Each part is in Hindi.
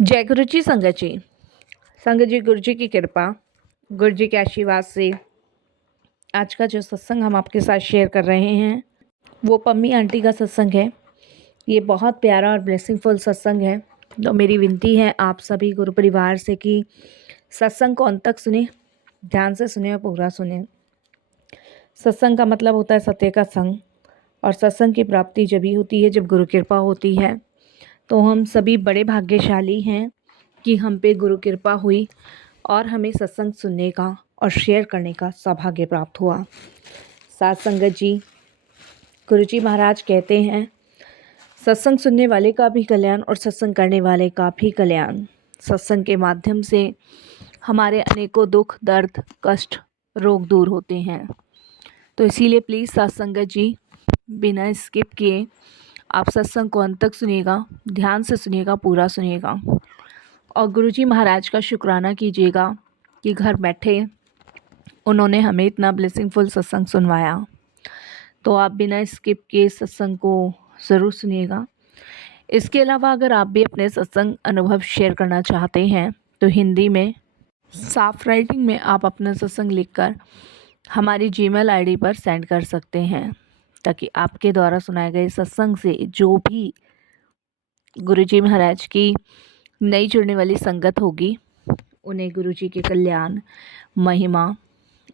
जय गुरु जी संगत जी। संगत जी, गुरु जी की कृपा, गुरु जी के आशीर्वाद से आज का जो सत्संग हम आपके साथ शेयर कर रहे हैं वो पम्मी आंटी का सत्संग है। ये बहुत प्यारा और ब्लेसिंगफुल सत्संग है। तो मेरी विनती है आप सभी गुरु परिवार से कि सत्संग को अंत तक सुने, ध्यान से सुने और पूरा सुने। सत्संग का मतलब होता है सत्य का संग, और सत्संग की प्राप्ति जब ही होती है जब गुरु कृपा होती है। तो हम सभी बड़े भाग्यशाली हैं कि हम पे गुरु कृपा हुई और हमें सत्संग सुनने का और शेयर करने का सौभाग्य प्राप्त हुआ। साथ संगत जी, गुरु जी महाराज कहते हैं, सत्संग सुनने वाले का भी कल्याण और सत्संग करने वाले का भी कल्याण। सत्संग के माध्यम से हमारे अनेकों दुख, दर्द, कष्ट, रोग दूर होते हैं। तो इसीलिए प्लीज़ साथ संगत जी, बिना स्किप किए आप सत्संग को अंत तक सुनिएगा, ध्यान से सुनिएगा, पूरा सुनिएगा और गुरुजी महाराज का शुक्राना कीजिएगा कि घर बैठे उन्होंने हमें इतना ब्लेसिंगफुल सत्संग सुनवाया। तो आप बिना स्किप किए सत्संग को ज़रूर सुनिएगा। इसके अलावा अगर आप भी अपने सत्संग अनुभव शेयर करना चाहते हैं तो हिंदी में साफ राइटिंग में आप अपना सत्संग लिखकर हमारी जीमेल आईडी पर सेंड कर सकते हैं, ताकि आपके द्वारा सुनाए गए सत्संग से जो भी गुरुजी महाराज की नई जुड़ने वाली संगत होगी उन्हें गुरुजी के कल्याण, महिमा,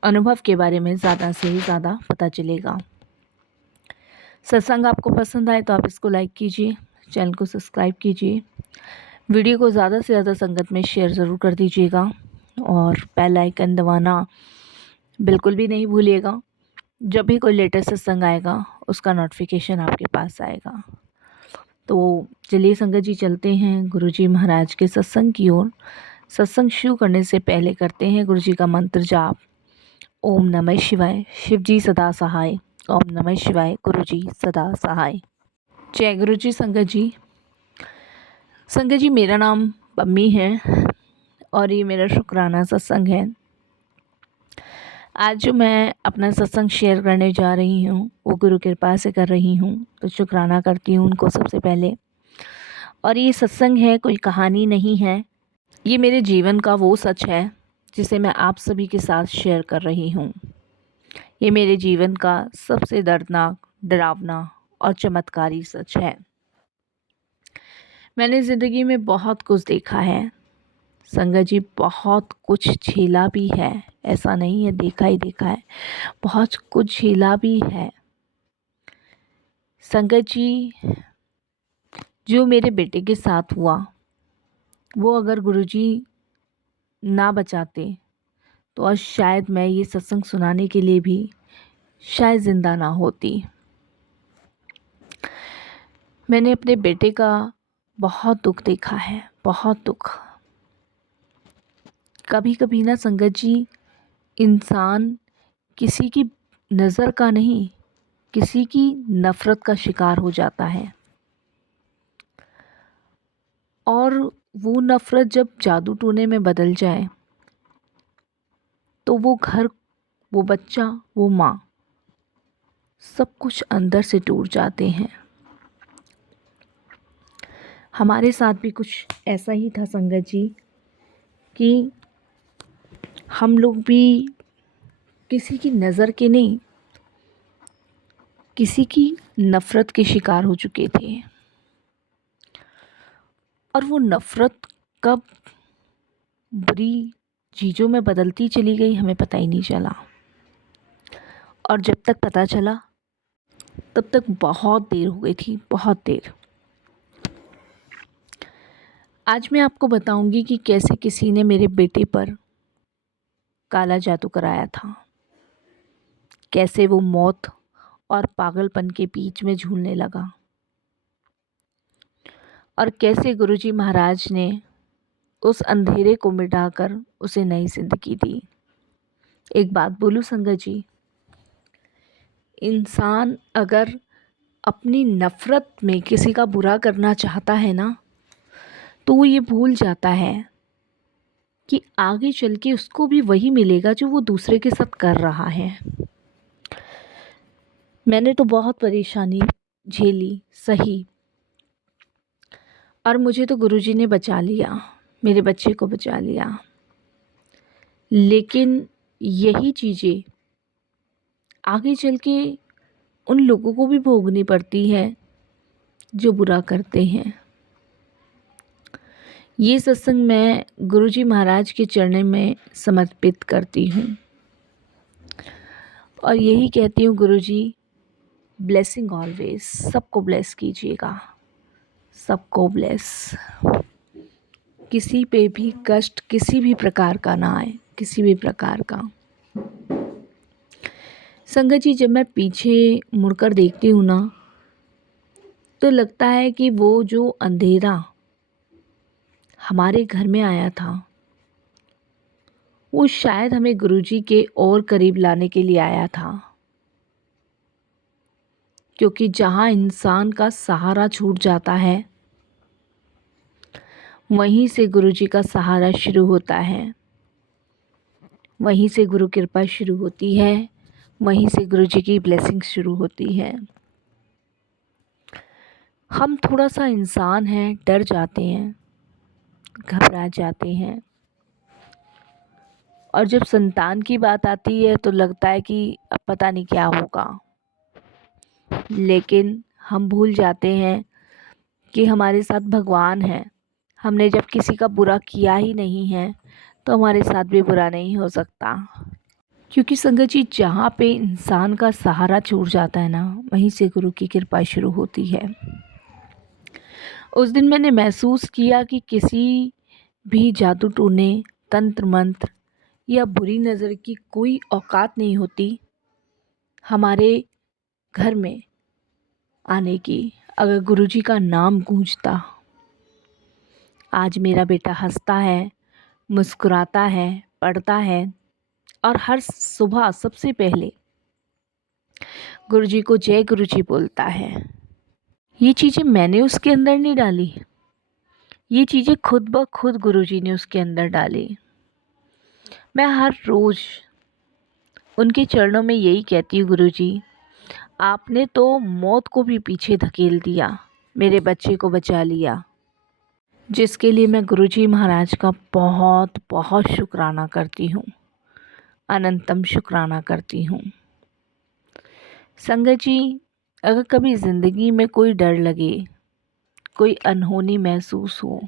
अनुभव के बारे में ज़्यादा से ज़्यादा पता चलेगा। सत्संग आपको पसंद आए तो आप इसको लाइक कीजिए, चैनल को सब्सक्राइब कीजिए, वीडियो को ज़्यादा से ज़्यादा संगत में शेयर ज़रूर कर दीजिएगा और बेल आइकन दबाना बिल्कुल भी नहीं भूलिएगा। जब भी कोई लेटेस्ट सत्संग आएगा उसका नोटिफिकेशन आपके पास आएगा। तो चलिए संगत जी, चलते हैं गुरुजी महाराज के सत्संग की ओर। सत्संग शुरू करने से पहले करते हैं गुरुजी का मंत्र जाप। ओम नमः शिवाय, शिव जी सदा सहाय। ओम नमः शिवाय, गुरुजी सदा सहाय। जय गुरुजी संगत जी। संगत जी, मेरा नाम पम्मी है और ये मेरा शुक्राना सत्संग है। आज जो मैं अपना सत्संग शेयर करने जा रही हूँ वो गुरु कृपा से कर रही हूँ, तो शुक्राना करती हूँ उनको सबसे पहले। और ये सत्संग है, कोई कहानी नहीं है, ये मेरे जीवन का वो सच है जिसे मैं आप सभी के साथ शेयर कर रही हूँ। ये मेरे जीवन का सबसे दर्दनाक, डरावना और चमत्कारी सच है। मैंने ज़िंदगी में बहुत कुछ देखा है संगत जी, बहुत कुछ झेला भी है, ऐसा नहीं है देखा ही देखा है, बहुत कुछ झेला भी है। संगत जी, जो मेरे बेटे के साथ हुआ वो अगर गुरुजी ना बचाते तो आज शायद मैं ये सत्संग सुनाने के लिए भी शायद ज़िंदा ना होती। मैंने अपने बेटे का बहुत दुख देखा है, बहुत दुख। कभी कभी ना संगत जी, इंसान किसी की नज़र का नहीं, किसी की नफ़रत का शिकार हो जाता है, और वो नफ़रत जब जादू टोने में बदल जाए तो वो घर, वो बच्चा, वो माँ, सब कुछ अंदर से टूट जाते हैं। हमारे साथ भी कुछ ऐसा ही था संगत जी कि हम लोग भी किसी की नज़र के नहीं, किसी की नफ़रत के शिकार हो चुके थे, और वो नफ़रत कब बुरी चीज़ों में बदलती चली गई हमें पता ही नहीं चला, और जब तक पता चला तब तक बहुत देर हो गई थी, बहुत देर। आज मैं आपको बताऊंगी कि कैसे किसी ने मेरे बेटे पर काला जादू कराया था, कैसे वो मौत और पागलपन के बीच में झूलने लगा, और कैसे गुरुजी महाराज ने उस अंधेरे को मिटाकर उसे नई जिंदगी दी। एक बात बोलूं संगत जी, इंसान अगर अपनी नफ़रत में किसी का बुरा करना चाहता है ना, तो वो ये भूल जाता है कि आगे चल के उसको भी वही मिलेगा जो वो दूसरे के साथ कर रहा है। मैंने तो बहुत परेशानी झेली, सही, और मुझे तो गुरुजी ने बचा लिया, मेरे बच्चे को बचा लिया। लेकिन यही चीज़ें आगे चल के उन लोगों को भी भोगनी पड़ती है जो बुरा करते हैं। ये सत्संग मैं गुरुजी महाराज के चरणों में समर्पित करती हूँ और यही कहती हूँ, गुरुजी ब्लेसिंग ऑलवेज, सबको ब्लेस कीजिएगा, सबको ब्लेस। किसी पे भी कष्ट किसी भी प्रकार का ना आए, किसी भी प्रकार का। संगत जी, जब मैं पीछे मुड़कर देखती हूँ ना, तो लगता है कि वो जो अंधेरा हमारे घर में आया था, वो शायद हमें गुरुजी के और करीब लाने के लिए आया था। क्योंकि जहाँ इंसान का सहारा छूट जाता है, वहीं से गुरुजी का सहारा शुरू होता है, वहीं से गुरु कृपा शुरू होती है, वहीं से गुरुजी की ब्लेसिंग शुरू होती है। हम थोड़ा सा इंसान हैं, डर जाते हैं, घबरा जाते हैं, और जब संतान की बात आती है तो लगता है कि अब पता नहीं क्या होगा। लेकिन हम भूल जाते हैं कि हमारे साथ भगवान है। हमने जब किसी का बुरा किया ही नहीं है तो हमारे साथ भी बुरा नहीं हो सकता। क्योंकि संगत जी, जहाँ पे इंसान का सहारा छूट जाता है ना, वहीं से गुरु की कृपा शुरू होती है। उस दिन मैंने महसूस किया कि किसी भी जादू टोने, तंत्र मंत्र या बुरी नज़र की कोई औकात नहीं होती हमारे घर में आने की, अगर गुरुजी का नाम गूंजता। आज मेरा बेटा हंसता है, मुस्कुराता है, पढ़ता है और हर सुबह सबसे पहले गुरुजी को जय गुरुजी बोलता है। ये चीज़ें मैंने उसके अंदर नहीं डाली, ये चीज़ें खुद ब खुद गुरुजी ने उसके अंदर डाली। मैं हर रोज़ उनके चरणों में यही कहती हूँ, गुरुजी आपने तो मौत को भी पीछे धकेल दिया, मेरे बच्चे को बचा लिया, जिसके लिए मैं गुरुजी महाराज का बहुत बहुत शुक्राना करती हूँ, अनंतम शुक्राना करती हूँ। संगत जी, अगर कभी ज़िंदगी में कोई डर लगे, कोई अनहोनी महसूस हो,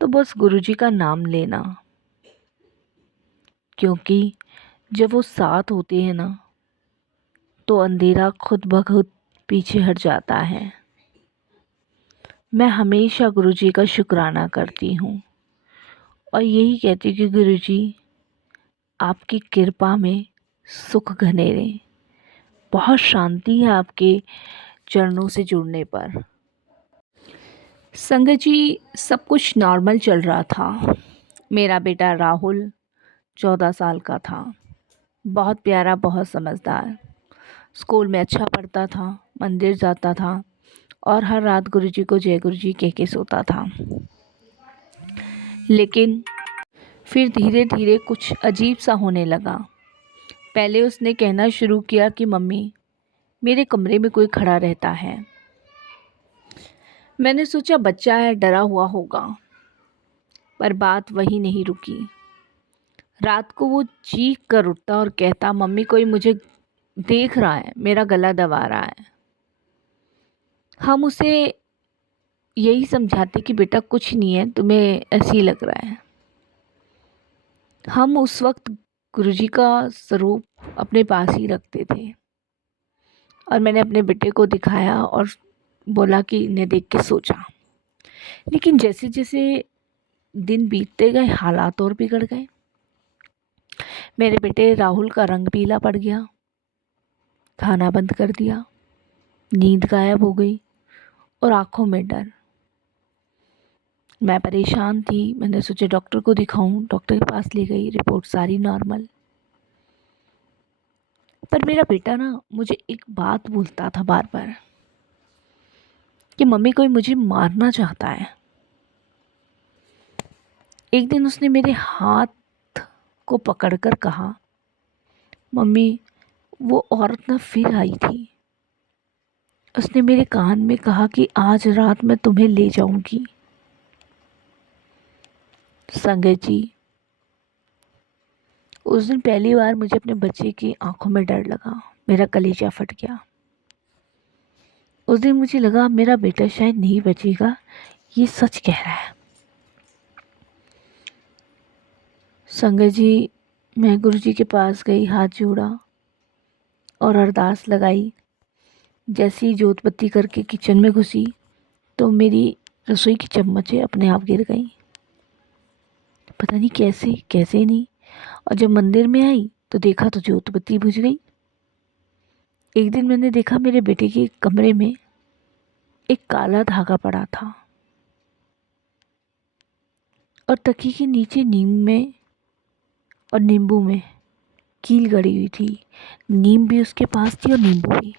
तो बस गुरुजी का नाम लेना। क्योंकि जब वो साथ होते हैं ना, तो अंधेरा खुद ब खुद पीछे हट जाता है। मैं हमेशा गुरुजी का शुक्राना करती हूँ और यही कहती हूँ कि गुरुजी आपकी कृपा में सुख घने रहे। बहुत शांति है आपके चरणों से जुड़ने पर। संगत जी, सब कुछ नॉर्मल चल रहा था। मेरा बेटा राहुल 14 साल का था, बहुत प्यारा, बहुत समझदार, स्कूल में अच्छा पढ़ता था, मंदिर जाता था और हर रात गुरुजी को जय गुरुजी कह के सोता था। लेकिन फिर धीरे धीरे कुछ अजीब सा होने लगा। पहले उसने कहना शुरू किया कि मम्मी, मेरे कमरे में कोई खड़ा रहता है। मैंने सोचा बच्चा है, डरा हुआ होगा, पर बात वही नहीं रुकी। रात को वो चीख कर उठता और कहता, मम्मी कोई मुझे देख रहा है, मेरा गला दबा रहा है। हम उसे यही समझाते कि बेटा कुछ नहीं है, तुम्हें ऐसे ही लग रहा है। हम उस वक्त गुरुजी का स्वरूप अपने पास ही रखते थे और मैंने अपने बेटे को दिखाया और बोला कि इन्हें देख के सोचा। लेकिन जैसे जैसे दिन बीतते गए, हालात और बिगड़ गए। मेरे बेटे राहुल का रंग पीला पड़ गया, खाना बंद कर दिया, नींद गायब हो गई और आंखों में डर। मैं परेशान थी, मैंने सोचा डॉक्टर को दिखाऊं। डॉक्टर के पास ले गई, रिपोर्ट सारी नॉर्मल। पर मेरा बेटा ना मुझे एक बात बोलता था बार बार कि मम्मी कोई मुझे मारना चाहता है। एक दिन उसने मेरे हाथ को पकड़कर कहा, मम्मी वो औरत ना फिर आई थी, उसने मेरे कान में कहा कि आज रात मैं तुम्हें ले जाऊंगी। संगत जी, उस दिन पहली बार मुझे अपने बच्चे की आंखों में डर लगा। मेरा कलेजा फट गया। उस दिन मुझे लगा मेरा बेटा शायद नहीं बचेगा, ये सच कह रहा है। संगत जी, मैं गुरु जी के पास गई, हाथ जोड़ा और अरदास लगाई। जैसे ही जोत बत्ती करके किचन में घुसी तो मेरी रसोई की चम्मचें अपने आप गिर गईं। पता नहीं कैसे कैसे नहीं। और जब मंदिर में आई तो देखा तो जोत बत्ती बुझ गई। एक दिन मैंने देखा मेरे बेटे के कमरे में एक काला धागा पड़ा था और तकिए के नीचे नीम में और नींबू में कील गड़ी हुई थी। नीम भी उसके पास थी और नींबू भी।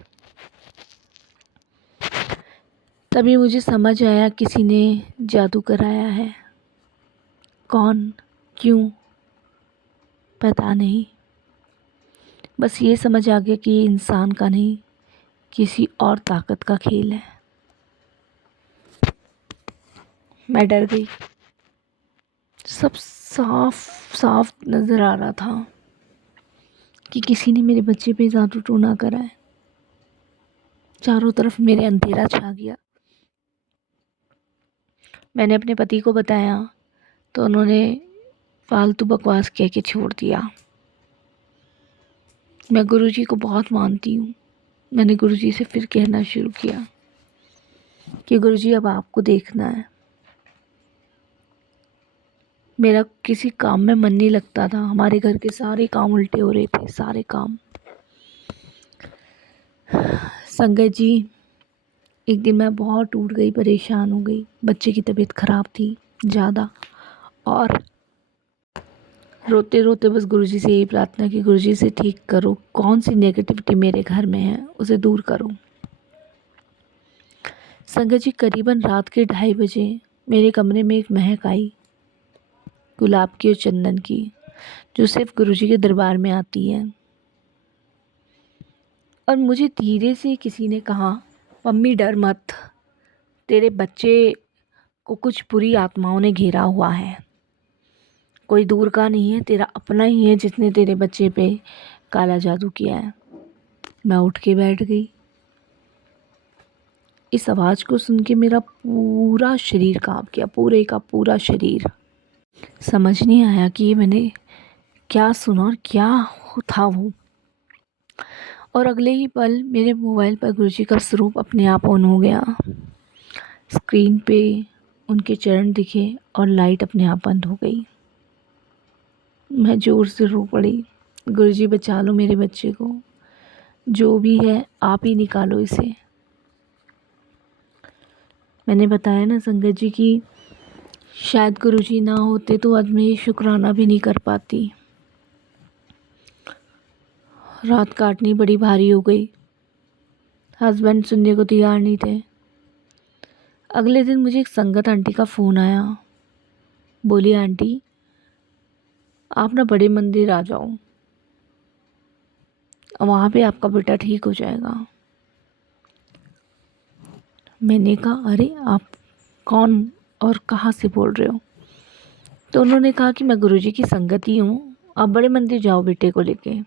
तभी मुझे समझ आया किसी ने जादू कराया है। कौन, क्यों, पता नहीं। बस ये समझ आ गया कि ये इंसान का नहीं, किसी और ताकत का खेल है। मैं डर गई। सब साफ साफ नज़र आ रहा था कि किसी ने मेरे बच्चे पे जादू टोना करा है। चारों तरफ मेरे अंधेरा छा गया। मैंने अपने पति को बताया तो उन्होंने फालतू बकवास कह के छोड़ दिया। मैं गुरुजी को बहुत मानती हूँ। मैंने गुरुजी से फिर कहना शुरू किया कि गुरुजी अब आपको देखना है। मेरा किसी काम में मन नहीं लगता था। हमारे घर के सारे काम उल्टे हो रहे थे, सारे काम। संगत जी, एक दिन मैं बहुत टूट गई, परेशान हो गई। बच्चे की तबीयत ख़राब थी ज़्यादा और रोते रोते बस गुरुजी से यही प्रार्थना की, गुरुजी से ठीक करो, कौन सी नेगेटिविटी मेरे घर में है उसे दूर करो। संगत जी, करीबन रात के 2:30 बजे मेरे कमरे में एक महक आई, गुलाब की और चंदन की, जो सिर्फ गुरुजी के दरबार में आती है। और मुझे धीरे से किसी ने कहा, मम्मी डर मत, तेरे बच्चे को कुछ बुरी आत्माओं ने घेरा हुआ है। कोई दूर का नहीं है, तेरा अपना ही है जिसने तेरे बच्चे पे काला जादू किया है। मैं उठ के बैठ गई। इस आवाज़ को सुन के मेरा पूरा शरीर कांप गया, पूरे का पूरा शरीर। समझ नहीं आया कि ये मैंने क्या सुना और क्या था वो। और अगले ही पल मेरे मोबाइल पर गुरुजी का स्वरूप अपने आप ऑन हो गया। स्क्रीन पे उनके चरण दिखे और लाइट अपने आप बंद हो गई। मैं ज़ोर से रो पड़ी, गुरुजी बचा लो मेरे बच्चे को, जो भी है आप ही निकालो इसे। मैंने बताया ना संगत जी कि शायद गुरुजी ना होते तो आज मैं ये शुक्राना भी नहीं कर पाती। रात काटनी बड़ी भारी हो गई। हस्बैंड सुनने को तैयार नहीं थे। अगले दिन मुझे एक संगत आंटी का फ़ोन आया। बोली, आंटी आप ना बड़े मंदिर आ जाओ, वहाँ पे आपका बेटा ठीक हो जाएगा। मैंने कहा, अरे आप कौन और कहाँ से बोल रहे हो? तो उन्होंने कहा कि मैं गुरुजी की संगत ही हूँ, आप बड़े मंदिर जाओ बेटे को लेके।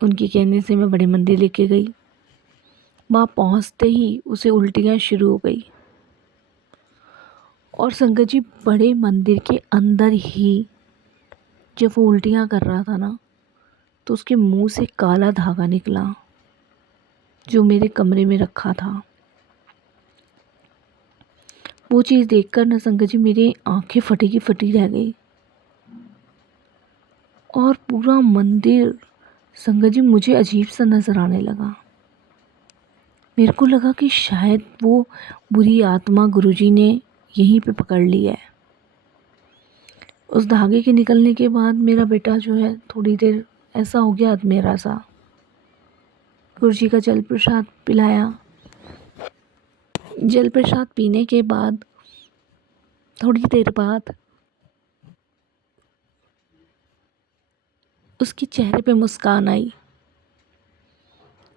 उनके कहने से मैं बड़े मंदिर लेके गई। वहाँ पहुँचते ही उसे उल्टियाँ शुरू हो गई। और संगत जी, बड़े मंदिर के अंदर ही जब वो उल्टियाँ कर रहा था ना, तो उसके मुंह से काला धागा निकला जो मेरे कमरे में रखा था। वो चीज़ देखकर ना संगत जी मेरी आंखें फटी की फटी रह गई। और पूरा मंदिर संगत जी मुझे अजीब सा नज़र आने लगा। मेरे को लगा कि शायद वो बुरी आत्मा गुरुजी ने यहीं पे पकड़ ली है। उस धागे के निकलने के बाद मेरा बेटा जो है थोड़ी देर ऐसा हो गया मेरा सा। गुरुजी का जल प्रसाद पिलाया। जल प्रसाद पीने के बाद थोड़ी देर बाद उसके चेहरे पे मुस्कान आई।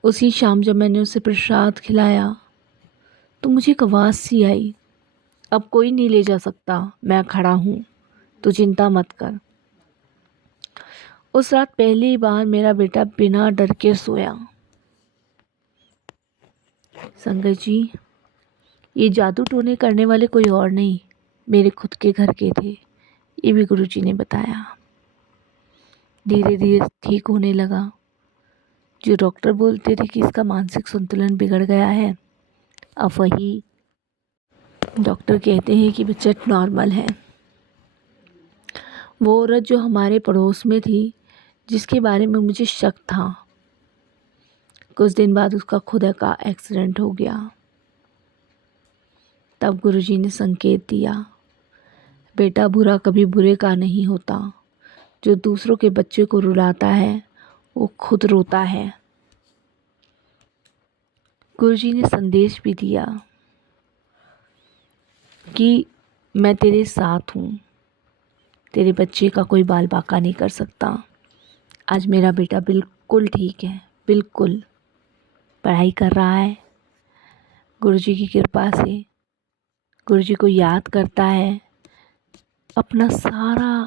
उसी शाम जब मैंने उसे प्रसाद खिलाया तो मुझे एक आवाज़ सी आई, अब कोई नहीं ले जा सकता, मैं खड़ा हूँ, तू चिंता मत कर। उस रात पहली बार मेरा बेटा बिना डर के सोया। संगत जी, ये जादू टोने करने वाले कोई और नहीं, मेरे खुद के घर के थे। ये भी गुरुजी ने बताया। धीरे धीरे ठीक होने लगा। जो डॉक्टर बोलते थे कि इसका मानसिक संतुलन बिगड़ गया है, अब वही डॉक्टर कहते हैं कि बच्चा नॉर्मल है। वो औरत जो हमारे पड़ोस में थी, जिसके बारे में मुझे शक था, कुछ दिन बाद उसका खुद का एक्सीडेंट हो गया। तब गुरुजी ने संकेत दिया, बेटा बुरा कभी बुरे का नहीं होता, जो दूसरों के बच्चे को रुलाता है वो खुद रोता है। गुरुजी ने संदेश भी दिया कि मैं तेरे साथ हूँ, तेरे बच्चे का कोई बाल बाका नहीं कर सकता। आज मेरा बेटा बिल्कुल ठीक है, बिल्कुल पढ़ाई कर रहा है, गुरुजी की कृपा से। गुरुजी को याद करता है, अपना सारा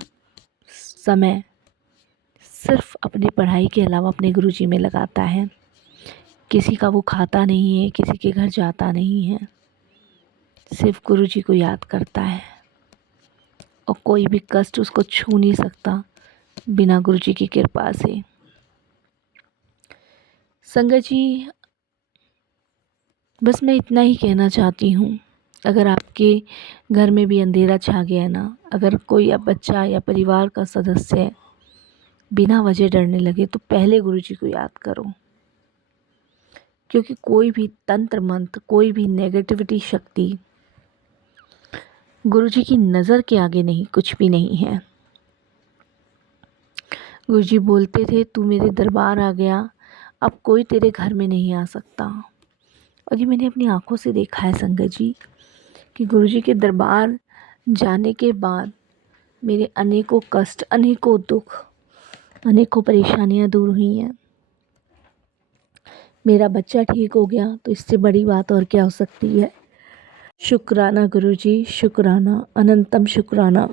समय सिर्फ अपनी पढ़ाई के अलावा अपने गुरुजी में लगाता है। किसी का वो खाता नहीं है, किसी के घर जाता नहीं है, सिर्फ गुरुजी को याद करता है। और कोई भी कष्ट उसको छू नहीं सकता बिना गुरुजी की कृपा से। संगत जी, बस मैं इतना ही कहना चाहती हूँ, अगर आपके घर में भी अंधेरा छा गया है ना, अगर कोई बच्चा या परिवार का सदस्य बिना वजह डरने लगे, तो पहले गुरुजी को याद करो। क्योंकि कोई भी तंत्र मंत्र, कोई भी नेगेटिविटी शक्ति गुरुजी की नज़र के आगे नहीं, कुछ भी नहीं है। गुरुजी बोलते थे, तू मेरे दरबार आ गया, अब कोई तेरे घर में नहीं आ सकता। और ये मैंने अपनी आंखों से देखा है संगत जी, कि गुरुजी के दरबार जाने के बाद मेरे अनेकों कष्ट, अनेकों दुख, अनेकों परेशानियां दूर हुई हैं। मेरा बच्चा ठीक हो गया, तो इससे बड़ी बात और क्या हो सकती है। शुक्राना गुरुजी, शुक्राना, अनंतम शुक्राना।